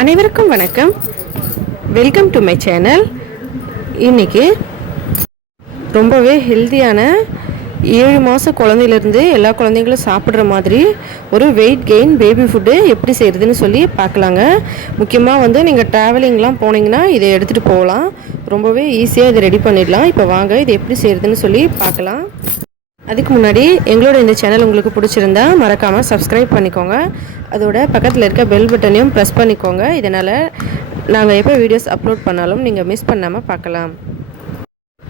அனைவருக்கும் வணக்கம். Welcome to my channel இன்னைக்கு ரொம்பவே ஹெல்த்தியான ஏழு மாத குழந்தையிலேருந்து எல்லா குழந்தைங்களும் சாப்பிட்ற மாதிரி ஒரு வெயிட் கெயின் பேபி ஃபுட்டு எப்படி செய்கிறதுன்னு சொல்லி பார்க்கலாங்க. முக்கியமாக வந்து நீங்கள் ட்ராவலிங்லாம் போனீங்கன்னா இதை எடுத்துகிட்டு போகலாம். ரொம்பவே ஈஸியாக இதை ரெடி பண்ணிடலாம். இப்போ வாங்க இது எப்படி செய்கிறதுன்னு சொல்லி பார்க்கலாம். அதுக்கு முன்னாடி எங்களோட இந்த சேனல் உங்களுக்கு பிடிச்சிருந்தா மறக்காமல் சப்ஸ்கிரைப் பண்ணிக்கோங்க. அதோட பக்கத்தில் இருக்க பெல் பட்டனையும் ப்ரெஸ் பண்ணிக்கோங்க. இதனால் நாங்கள் எப்போ வீடியோஸ் அப்லோட் பண்ணாலும் நீங்கள் மிஸ் பண்ணாமல் பார்க்கலாம்.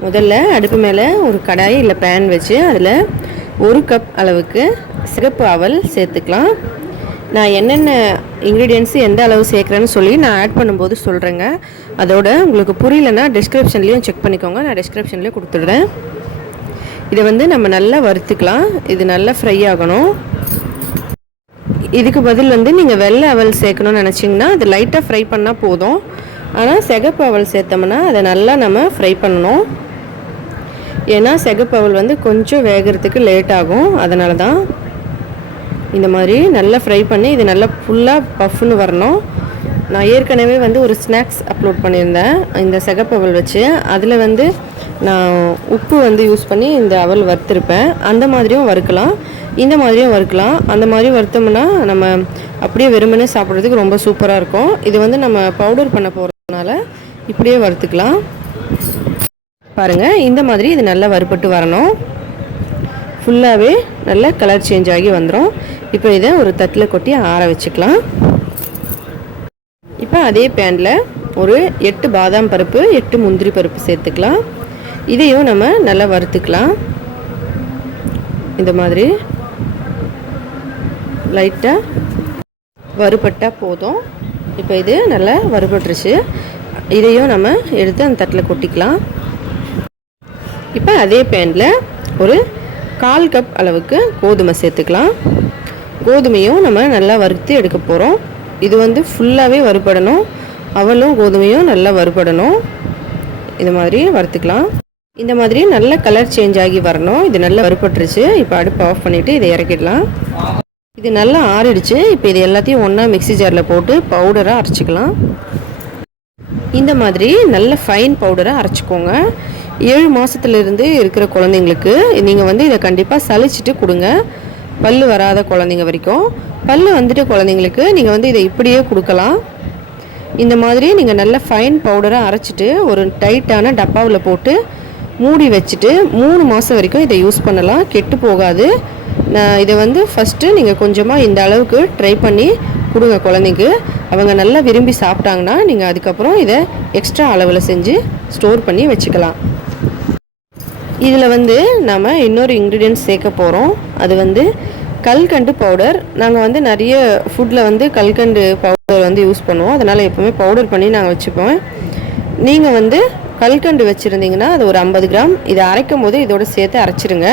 முதல்ல அடுப்பு மேலே ஒரு கடாய் இல்லை பேன் வச்சு அதில் ஒரு கப் அளவுக்கு சிகப்பு அவல் சேர்த்துக்கலாம். நான் என்னென்ன இன்க்ரீடியன்ஸு எந்த அளவு சேர்க்குறேன்னு சொல்லி நான் ஆட் பண்ணும்போது சொல்கிறேங்க அதோட உங்களுக்கு புரியலன்னா டிஸ்கிரிப்ஷன்லேயும் செக் பண்ணிக்கோங்க. நான் டிஸ்கிரிப்ஷன்லேயும் கொடுத்துட்றேன். இதை வந்து நம்ம நல்லா வறுத்துக்கலாம். இது நல்லா ஃப்ரை ஆகணும். இதுக்கு பதில் வந்து நீங்கள் வெள்ளை அவல் சேர்க்கணும்னு நினச்சிங்கன்னா அது லைட்டாக ஃப்ரை பண்ணால் போதும். ஆனால் சிகப்பு அவல் சேர்த்தோம்னா அதை நல்லா நம்ம ஃப்ரை பண்ணணும். ஏன்னா சிகப்பு அவல் வந்து கொஞ்சம் வேகிறதுக்கு லேட் ஆகும். அதனால தான் இந்த மாதிரி நல்லா ஃப்ரை பண்ணி இது நல்லா ஃபுல்லாக பஃப்னு வரணும். நான் ஏற்கனவே வந்து ஒரு ஸ்நாக்ஸ் அப்லோட் பண்ணியிருந்தேன். இந்த சிகப்பு அவல் வச்சு. அதில் வந்து நான் உப்பு வந்து யூஸ் பண்ணி இந்த அவல் வறுத்துருப்பேன். அந்த மாதிரியும் வறுக்கலாம். இந்த மாதிரியும் வறுக்கலாம். அந்த மாதிரி வறுத்தோம்னா நம்ம அப்படியே வெறுமனே சாப்பிட்றதுக்கு ரொம்ப சூப்பராக இருக்கும். இது வந்து நம்ம பவுடர் பண்ண போகிறதுனால இப்படியே வறுத்துக்கலாம். பாருங்கள் இந்த மாதிரி இது நல்லா வறுபட்டு வரணும். ஃபுல்லாகவே நல்ல கலர் சேஞ்ச் ஆகி வந்துடும் இப்போ இதை ஒரு தட்டில் கொட்டி ஆற வச்சுக்கலாம். இப்போ அதே பேனில் ஒரு எட்டு பாதாம் பருப்பு எட்டு முந்திரி பருப்பு சேர்த்துக்கலாம். இதையும் நம்ம நல்லா வறுத்துக்கலாம். இந்த மாதிரி. லைட்டாக வறுபட்டால் போதும். இப்போ இது நல்லா வறுபட்டுருச்சு. இதையும் நம்ம எடுத்து அந்த தட்டில் கொட்டிக்கலாம். இப்போ அதே பேனில் ஒரு கால் கப் அளவுக்கு கோதுமை சேர்த்துக்கலாம். கோதுமையும் நம்ம நல்லா வறுத்து எடுக்க போகிறோம் இது வந்து ஃபுல்லாகவே வறுபடணும். அவளும் கோதுமையும் நல்லா வறுபடணும். இது மாதிரி வறுத்துக்கலாம். இந்த மாதிரி நல்ல கலர் சேஞ்ச் ஆகி வரணும். இது நல்லா வறுபட்டுருச்சு. இப்போ அடுப்பு ஆஃப் பண்ணிவிட்டு இதை இறக்கிடலாம். இது நல்லா ஆறிடுச்சு. இப்போ இது எல்லாத்தையும் ஒன்றா மிக்சி ஜாரில் போட்டு பவுடராக அரைச்சிக்கலாம். இந்த மாதிரி நல்ல ஃபைன் பவுடராக அரைச்சிக்கோங்க. ஏழு மாதத்துலேருந்து இருக்கிற குழந்தைங்களுக்கு நீங்கள் வந்து இதை கண்டிப்பாக சளிச்சிட்டு கொடுங்க. பல் வராத குழந்தைங்க வரைக்கும். பல் வந்துட்டு குழந்தைங்களுக்கு நீங்கள் வந்து இதை இப்படியே கொடுக்கலாம். இந்த மாதிரி நீங்கள் நல்ல ஃபைன் பவுடராக அரைச்சிட்டு ஒரு டைட்டான டப்பாவில் போட்டு மூடி வச்சுட்டு மூணு மாதம் வரைக்கும் இதை யூஸ் பண்ணலாம். கெட்டு போகாது. நான் இதை வந்து ஃபஸ்ட்டு நீங்கள் கொஞ்சமாக இந்த அளவுக்கு ட்ரை பண்ணி கொடுங்க குழந்தைக்கு. அவங்க நல்லா விரும்பி சாப்பிட்டாங்கன்னா நீங்கள் அதுக்கப்புறம் இதை எக்ஸ்ட்ரா அளவில் செஞ்சு ஸ்டோர் பண்ணி வச்சுக்கலாம். இதில் வந்து நம்ம இன்னொரு இன்க்ரீடியன்ட் சேர்க்க போகிறோம் அது வந்து கல்கண்டு பவுடர் நாங்கள் வந்து நிறைய ஃபுட்டில் வந்து கல்கண்டு பவுடர் வந்து யூஸ் பண்ணுவோம். அதனால் எப்போவுமே பவுடர் பண்ணி நாங்கள் வச்சுப்போம். நீங்கள் வந்து கல்கண்டு வச்சுருந்தீங்கன்னா அது ஒரு ஐம்பது கிராம். இதை அரைக்கும் போது இதோட சேர்த்து அரைச்சிருங்க.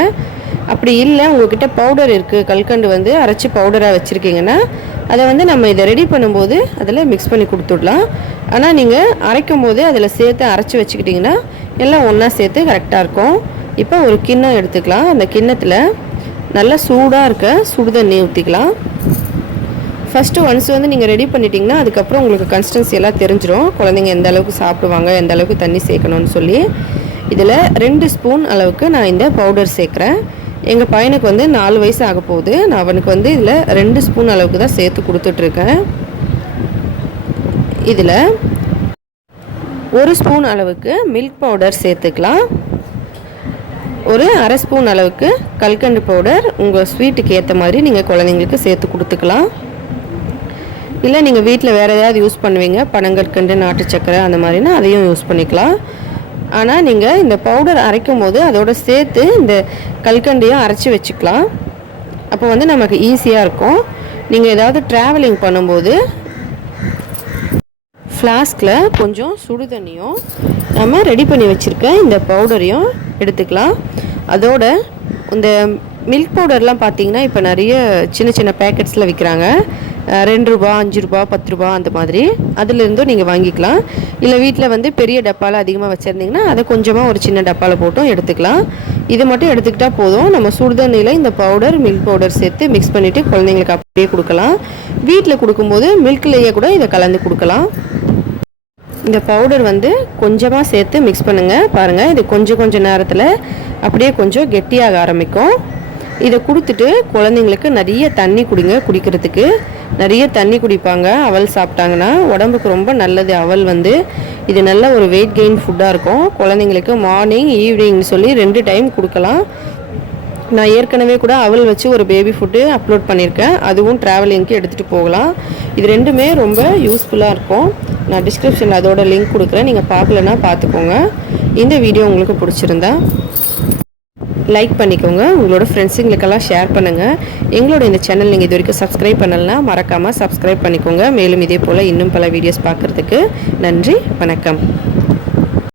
அப்படி இல்லை உங்ககிட்ட பவுடர் இருக்குது கல்கண்டு வந்து அரைச்சி பவுடராக வச்சுருக்கீங்கன்னா அதை வந்து நம்ம இதை ரெடி பண்ணும்போது அதில் மிக்ஸ் பண்ணி கொடுத்துடலாம். ஆனால் நீங்கள் அரைக்கும் போது அதில் சேர்த்து அரைச்சி வச்சுக்கிட்டிங்கன்னா எல்லாம் ஒன்றா சேர்த்து கரெக்டாக இருக்கும். இப்போ ஒரு கிண்ணம் எடுத்துக்கலாம். அந்த கிண்ணத்தில் நல்லா சூடாக இருக்க சுடு தண்ணி ஊற்றிக்கலாம் ஃபஸ்ட்டு ஒன்ஸ் வந்து நீங்கள் ரெடி பண்ணிட்டீங்கன்னா அதுக்கப்புறம் உங்களுக்கு கன்சிஸ்டன்சி எல்லாம் தெரிஞ்சிடும் குழந்தைங்க எந்த அளவுக்கு சாப்பிடுவாங்க எந்த அளவுக்கு தண்ணி சேர்க்கணும்னு சொல்லி. இதில் ரெண்டு ஸ்பூன் அளவுக்கு நான் இந்த பவுடர் சேர்க்குறேன். எங்கள் பையனுக்கு வந்து நாலு வயசு ஆக போகுது. நான் அவனுக்கு வந்து இதில் ரெண்டு ஸ்பூன் அளவுக்கு தான் சேர்த்து கொடுத்துட்ருக்கேன். இதில் ஒரு ஸ்பூன் அளவுக்கு மில்க் பவுடர் சேர்த்துக்கலாம். ஒரு அரை ஸ்பூன் அளவுக்கு கல்கண்டு பவுடர் உங்கள் ஸ்வீட்டுக்கு ஏற்ற மாதிரி நீங்கள் குழந்தைங்களுக்கு சேர்த்து கொடுத்துக்கலாம். இல்லை நீங்கள் வீட்டில் வேறு ஏதாவது யூஸ் பண்ணுவீங்க? பனங்கற்கண்டு நாட்டு சக்கரை அந்த மாதிரினா அதையும் யூஸ் பண்ணிக்கலாம். ஆனால் நீங்கள் இந்த பவுடர் அரைக்கும் போது அதோட சேர்த்து இந்த கல்கண்டையும் அரைச்சி வச்சுக்கலாம். அப்போ வந்து நமக்கு ஈஸியாக இருக்கும். நீங்கள் ஏதாவது ட்ராவலிங் பண்ணும்போது ஃப்ளாஸ்கில் கொஞ்சம் சுடு தண்ணியும் நம்ம ரெடி பண்ணி வச்சுருக்க இந்த பவுடரையும் எடுத்துக்கலாம். அதோட இந்த மில்க் பவுடர்லாம் பார்த்தீங்கன்னா இப்போ நிறைய சின்ன சின்ன பேக்கெட்ஸில் விற்கிறாங்க ரெண்டு ரூபா அஞ்சு ரூபா பத்து ரூபா அந்த மாதிரி. அதுலேருந்தும் நீங்கள் வாங்கிக்கலாம். இல்லை வீட்டில் வந்து பெரிய டப்பாவில் அதிகமாக வச்சுருந்தீங்கன்னா அதை கொஞ்சமாக ஒரு சின்ன டப்பாவில் போட்டும் எடுத்துக்கலாம். இது மட்டும் எடுத்துக்கிட்டால் போதும். நம்ம சுடுதண்ணியில் இந்த பவுடர் மில்க் பவுடர் சேர்த்து மிக்ஸ் பண்ணிவிட்டு குழந்தைங்களுக்கு அப்படியே கொடுக்கலாம். வீட்டில் கொடுக்கும்போது மில்க்லேயே கூட இதை கலந்து கொடுக்கலாம். இந்த பவுடர் வந்து கொஞ்சமாக சேர்த்து மிக்ஸ் பண்ணுங்கள் பாருங்கள் இது கொஞ்சம் கொஞ்சம் நேரத்தில் அப்படியே கொஞ்சம் கெட்டியாக ஆரம்பிக்கும். இதை கொடுத்துட்டு குழந்தைங்களுக்கு நிறைய தண்ணி குடிங்க குடிக்கிறதுக்கு. நிறைய தண்ணி குடிப்பாங்க. அவல் சாப்பிட்டாங்கன்னா உடம்புக்கு ரொம்ப நல்லது. அவல் வந்து இது நல்ல ஒரு வெயிட் கெயின் ஃபுட்டாக இருக்கும். குழந்தைங்களுக்கு மார்னிங் ஈவினிங்னு சொல்லி ரெண்டு டைம் கொடுக்கலாம். நான் ஏற்கனவே கூட அவல் வச்சு ஒரு பேபி ஃபுட்டு அப்லோட் பண்ணியிருக்கேன். அதுவும் ட்ராவலிங்க்கு எடுத்துகிட்டு போகலாம். இது ரெண்டுமே ரொம்ப யூஸ்ஃபுல்லாக இருக்கும். நான் டிஸ்கிரிப்ஷனில் அதோட லிங்க் கொடுக்குறேன். நீங்கள் பார்க்கலன்னா பார்த்துக்கோங்க. இந்த வீடியோ உங்களுக்கு பிடிச்சிருந்தா லைக் பண்ணிக்கோங்க. உங்களோட ஃப்ரெண்ட்ஸுங்களுக்கெல்லாம் ஷேர் பண்ணுங்கள் எங்களோட இந்த சேனல் நீங்கள் இது வரைக்கும் சப்ஸ்கிரைப் பண்ணலைன்னா மறக்காமல் சப்ஸ்கிரைப் பண்ணிக்கோங்க. மேலும் இதே போல் இன்னும் பல வீடியோஸ் பார்க்குறதுக்கு நன்றி வணக்கம்.